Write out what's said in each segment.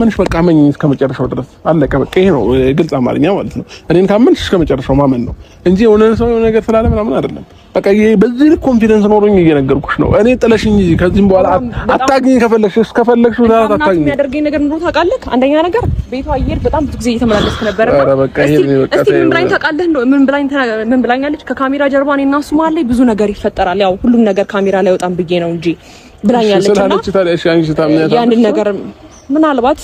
ምንሽ በቃ ማመኝ እስከመጨረሻው ድረስ አለቀ። በቃ ይሄ ነው ግልጽ አማርኛ ማለት ነው። እኔን ካመንሽ እስከመጨረሻው ማመን ነው እንጂ የሆነ ሰው የሆነ ነገር ስላለ ምናምን አይደለም። በቃ ይሄ በዚህ ልክ ኮንፊደንስ ኖሮኝ እየነገርኩሽ ነው። እኔ ጥለሽኝ እንጂ ከዚህም በኋላ አታግኝ ከፈለግሽ ወደ አታግኝ የሚያደርገኝ ነገር ኑሮ ታውቃለህ። አንደኛ ነገር ቤቷ አየር በጣም ብዙ ጊዜ እየተመላለስክ ነበር። ኧረ በቃ ይሄ ነው በቃ ምን ብላኝ ታውቃለህ? ምን ብላኛለች? ከካሜራ ጀርባ እኔና እሱ መሀል ላይ ብዙ ነገር ይፈጠራል። ያው ሁሉም ነገር ካሜራ ላይ ወጣም ብዬ ነው እንጂ ብላኛለች። እና ያንን ነገር ምናልባት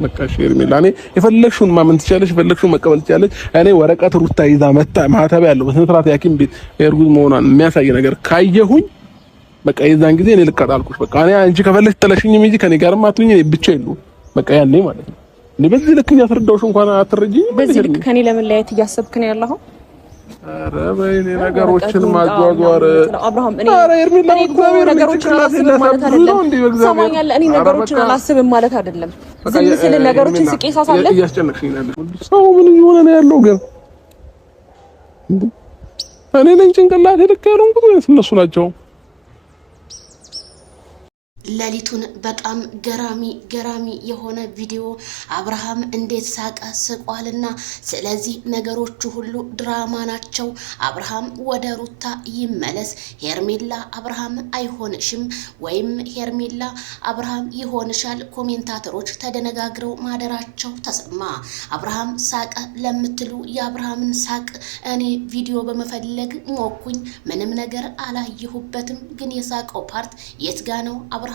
በቃ ሄርሜላ እኔ የፈለግሽውን ማመን ትችያለሽ፣ የፈለግሽውን መቀበል ትችያለሽ። እኔ ወረቀት ሩታ ይዛ መጣ ማህተብ ያለው በስነ ስርዓት ያኪም ቤት እርጉዝ መሆኗን የሚያሳይ ነገር ካየሁኝ በቃ የዛን ጊዜ እኔ ልቀጣልኩሽ። በቃ እኔ አንቺ ከፈለግሽ ጥለሽኝም እንጂ ከኔ ጋርም አትሁኝ፣ እኔ ብቻዬን ነው በቃ ያኔ ማለት ነው። እኔ በዚህ ልክ እያስረዳሁሽ እንኳን አትረጂኝ። በዚህ ልክ ከኔ ለመለያየት እያሰብክ ነው ያለኸው? ኧረ በይኔ ነገሮችን ማጓጓር አብርሃም እኔ ነገሮችን አላስብም ማለት አይደለም። ሰማኛል። እኔ ነገሮችን አላስብም ማለት አይደለም። ዝም ስል ነገሮችን ስቄ ሳሳለፍ እያስጨነቅሽኝ ነው ያለሽ። ሰው ምን እየሆነ ነው ያለው ግን? እኔ ነኝ ጭንቅላቴ ልክ ያልሆንኩት ወይስ እነሱ ናቸው? ሌሊቱን በጣም ገራሚ የሆነ ቪዲዮ አብርሃም እንዴት ሳቀ ስቋልና፣ ስለዚህ ነገሮቹ ሁሉ ድራማ ናቸው። አብርሃም ወደ ሩታ ይመለስ፣ ሄርሜላ አብርሃም አይሆንሽም ወይም ሄርሜላ አብርሃም ይሆንሻል። ኮሜንታተሮች ተደነጋግረው ማደራቸው ተሰማ። አብርሃም ሳቀ ለምትሉ የአብርሃምን ሳቅ እኔ ቪዲዮ በመፈለግ ሞኩኝ፣ ምንም ነገር አላየሁበትም። ግን የሳቀው ፓርት የት ጋ ነው? አብርሃም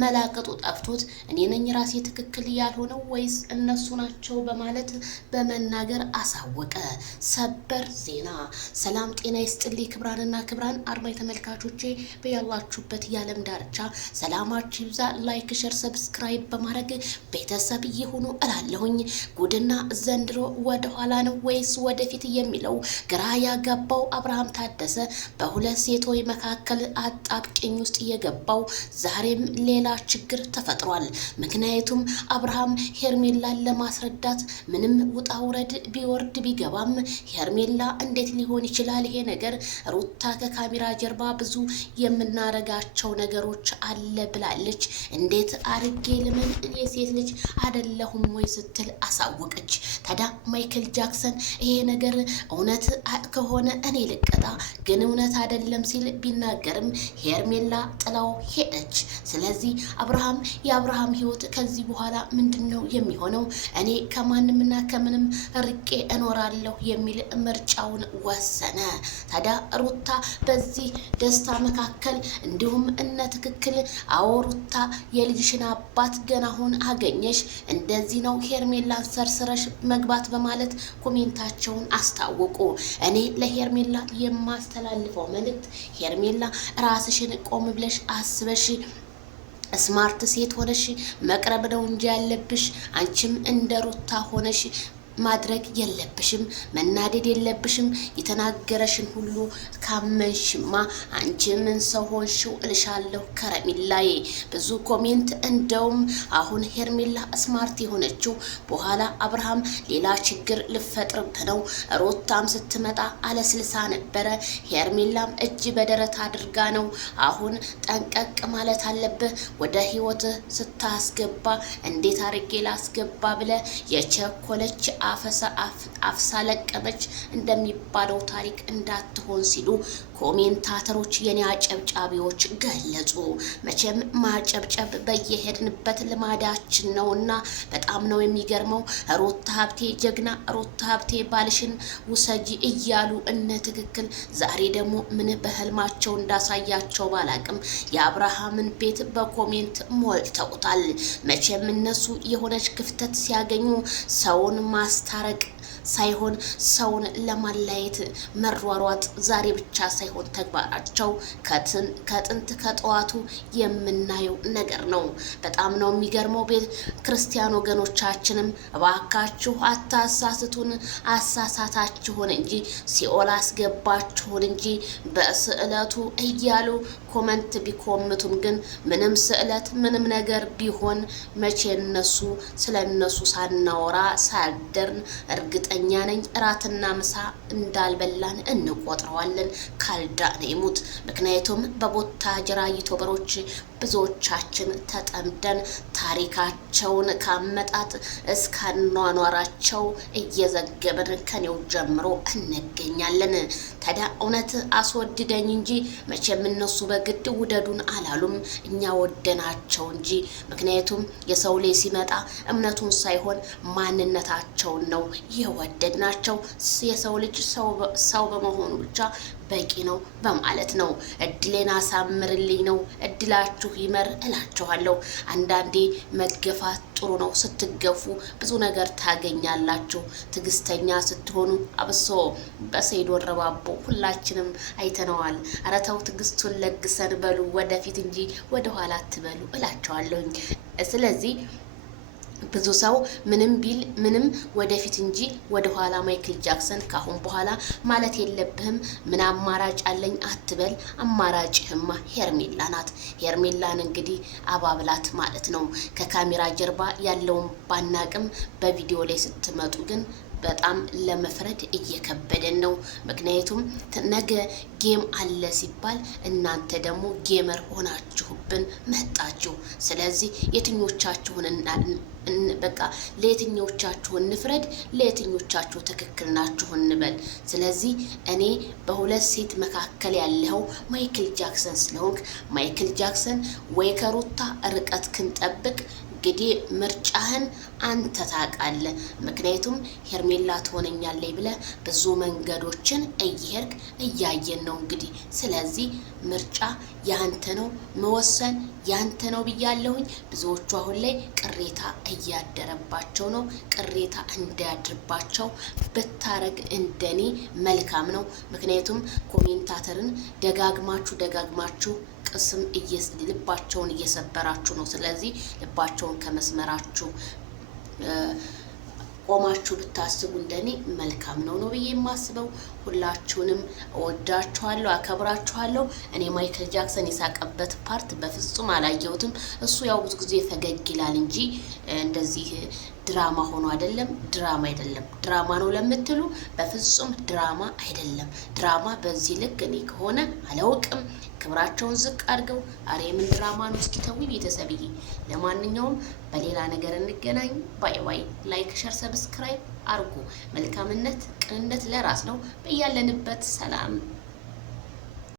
መላቀጡ ጠፍቶት እኔ ነኝ ራሴ ትክክል ያልሆነው ወይስ እነሱ ናቸው በማለት በመናገር አሳወቀ። ሰበር ዜና። ሰላም ጤና ይስጥልኝ ክብራንና ክብራን አድማጭ ተመልካቾቼ በያላችሁበት የዓለም ዳርቻ ሰላማችሁ ይብዛ። ላይክ፣ ሼር፣ ሰብስክራይብ በማድረግ ቤተሰብ ይሁኑ እላለሁኝ። ጉድና ዘንድሮ ወደ ኋላ ነው ወይስ ወደፊት የሚለው ግራ ያጋባው አብርሃም ታደሰ በሁለት ሴቶች መካከል አጣብቂኝ ውስጥ የገባው ዛሬም ሌላ ችግር ተፈጥሯል። ምክንያቱም አብርሃም ሄርሜላን ለማስረዳት ምንም ውጣ ውረድ ቢወርድ ቢገባም ሄርሜላ እንዴት ሊሆን ይችላል ይሄ ነገር? ሩታ ከካሜራ ጀርባ ብዙ የምናረጋቸው ነገሮች አለ ብላለች። እንዴት አርጌ ልምን እኔ ሴት ልጅ አይደለሁም ወይ ስትል አሳወቀች። ታዲያ ማይክል ጃክሰን ይሄ ነገር እውነት ከሆነ እኔ ልቀጣ፣ ግን እውነት አይደለም ሲል ቢናገርም ሄርሜላ ጥላው ሄደች። ስለዚህ የአብርሃም ህይወት ከዚህ በኋላ ምንድነው የሚሆነው? እኔ ከማንምና ከምንም ርቄ እኖራለሁ የሚል ምርጫውን ወሰነ። ታዲያ ሩታ በዚህ ደስታ መካከል እንዲሁም እነ ትክክል አዎ ሩታ የልጅሽን አባት ገና አሁን አገኘሽ፣ እንደዚህ ነው ሄርሜላን ሰርስረሽ መግባት በማለት ኮሜንታቸውን አስታወቁ። እኔ ለሄርሜላ የማስተላልፈው መልእክት ሄርሜላ ራስሽን ቆም ብለሽ አስበሽ ስማርት ሴት ሆነሽ መቅረብ ነው እንጂ ያለብሽ አንቺም እንደ ሩታ ሆነሽ ማድረግ የለብሽም፣ መናደድ የለብሽም። የተናገረሽን ሁሉ ካመንሽማ አንቺ ምን ሰው ሆንሽው እልሻለሁ ከረሚላዬ። ብዙ ኮሜንት እንደውም አሁን ሄርሜላ ስማርት የሆነችው በኋላ አብርሃም ሌላ ችግር ልፈጥርብህ ነው። ሩታም ስትመጣ አለስልሳ ነበረ፣ ሄርሜላም እጅ በደረት አድርጋ ነው። አሁን ጠንቀቅ ማለት አለብህ። ወደ ህይወትህ ስታስገባ እንዴት አርጌ ላስገባ ብለህ የቸኮለች አፍሳ ለቀመች እንደሚባለው ታሪክ እንዳትሆን ሲሉ ኮሜንታተሮች የኔ አጨብጫቢዎች ገለጹ። መቼም ማጨብጨብ በየሄድንበት ልማዳችን ነውና በጣም ነው የሚገርመው። ሩታ ሀብቴ ጀግና፣ ሩታ ሀብቴ ባልሽን ውሰጂ እያሉ እነ ትክክል ዛሬ ደግሞ ምን በህልማቸው እንዳሳያቸው ባላቅም የአብርሃምን ቤት በኮሜንት ሞልተውታል። መቼም እነሱ የሆነች ክፍተት ሲያገኙ ሰውን ማስታረቅ ሳይሆን ሰውን ለማለያየት መሯሯጥ ዛሬ ብቻ ሳይሆን ተግባራቸው ከጥንት ከጠዋቱ የምናየው ነገር ነው። በጣም ነው የሚገርመው። ቤት ክርስቲያን ወገኖቻችንም እባካችሁ አታሳስቱን፣ አሳሳታችሁን እንጂ ሲኦል አስገባችሁን እንጂ በስዕለቱ እያሉ ኮመንት ቢኮምቱም ግን ምንም ስዕለት ምንም ነገር ቢሆን መቼ እነሱ ስለነሱ ሳናወራ ሳያደርን እርግጠኛ ነኝ እራትና ምሳ እንዳልበላን እንቆጥረዋለን ካልዳነ ይሙት። ምክንያቱም በቦታ ጅራ ዩቲዩበሮች ብዙዎቻችን ተጠምደን ታሪካቸውን ካመጣጥ እስከ አኗኗራቸው እየዘገብን ከኔው ጀምሮ እንገኛለን። ታዲያ እውነት አስወድደኝ እንጂ መቼም እነሱ በግድ ውደዱን አላሉም፣ እኛ ወደናቸው እንጂ። ምክንያቱም የሰው ላይ ሲመጣ እምነቱን ሳይሆን ማንነታቸውን ነው የወደድናቸው። የሰው ልጅ ሰው በመሆኑ ብቻ በቂ ነው በማለት ነው። እድሌን አሳምርልኝ ነው፣ እድላችሁ ይመር እላችኋለሁ። አንዳንዴ መገፋት ጥሩ ነው። ስትገፉ ብዙ ነገር ታገኛላችሁ። ትዕግስተኛ ስትሆኑ አብሶ በሰይድ ወረባቦ ሁላችንም አይተነዋል። ኧረ ተው ትዕግስቱን ለግሰን በሉ፣ ወደፊት እንጂ ወደኋላ አትበሉ እላችኋለሁኝ። ስለዚህ ብዙ ሰው ምንም ቢል ምንም ወደፊት እንጂ ወደ ኋላ ማይክል ጃክሰን ካሁን በኋላ ማለት የለብህም። ምን አማራጭ አለኝ አትበል። አማራጭህማ ሄርሜላ ናት። ሄርሜላን እንግዲህ አባብላት ማለት ነው። ከካሜራ ጀርባ ያለውን ባናቅም በቪዲዮ ላይ ስትመጡ ግን በጣም ለመፍረድ እየከበደን ነው። ምክንያቱም ነገ ጌም አለ ሲባል እናንተ ደግሞ ጌመር ሆናችሁብን መጣችሁ። ስለዚህ የትኞቻችሁን በቃ ለየትኞቻችሁ እንፍረድ፣ ለየትኞቻችሁ ትክክል ናችሁ እንበል። ስለዚህ እኔ በሁለት ሴት መካከል ያለው ማይክል ጃክሰን ስለሆንክ ማይክል ጃክሰን ወይ ከሩታ ርቀት ክንጠብቅ እንግዲህ ምርጫህን አንተ ታውቃለህ። ምክንያቱም ሄርሜላ ትሆነኛለች ብለህ ብዙ መንገዶችን እየሄድክ እያየን ነው እንግዲህ። ስለዚህ ምርጫ ያንተ ነው፣ መወሰን ያንተ ነው ብያለሁኝ። ብዙዎቹ አሁን ላይ ቅሬታ እያደረባቸው ነው። ቅሬታ እንዳያድርባቸው ብታረግ እንደኔ መልካም ነው። ምክንያቱም ኮሜንታተርን ደጋግማችሁ ቅስም ልባቸውን እየሰበራችሁ ነው። ስለዚህ ልባቸውን ከመስመራችሁ ቆማችሁ ብታስቡ እንደኔ መልካም ነው ብዬ የማስበው። ሁላችሁንም እወዳችኋለሁ፣ አከብራችኋለሁ። እኔ ማይክል ጃክሰን የሳቀበት ፓርት በፍጹም አላየሁትም። እሱ ያው ብዙ ጊዜ ፈገግ ይላል እንጂ እንደዚህ ድራማ ሆኖ አይደለም። ድራማ አይደለም። ድራማ ነው ለምትሉ በፍጹም ድራማ አይደለም። ድራማ በዚህ ልክ እኔ ከሆነ አላውቅም። ክብራቸውን ዝቅ አድርገው አሬ ምን ድራማ ነው? እስኪ ተው ቤተሰብዬ። ለማንኛውም በሌላ ነገር እንገናኝ። ባይ ባይ። ላይክ፣ ሸር፣ ሰብስክራይብ አርጉ። መልካምነት፣ ቅንነት ለራስ ነው። በያለንበት ሰላም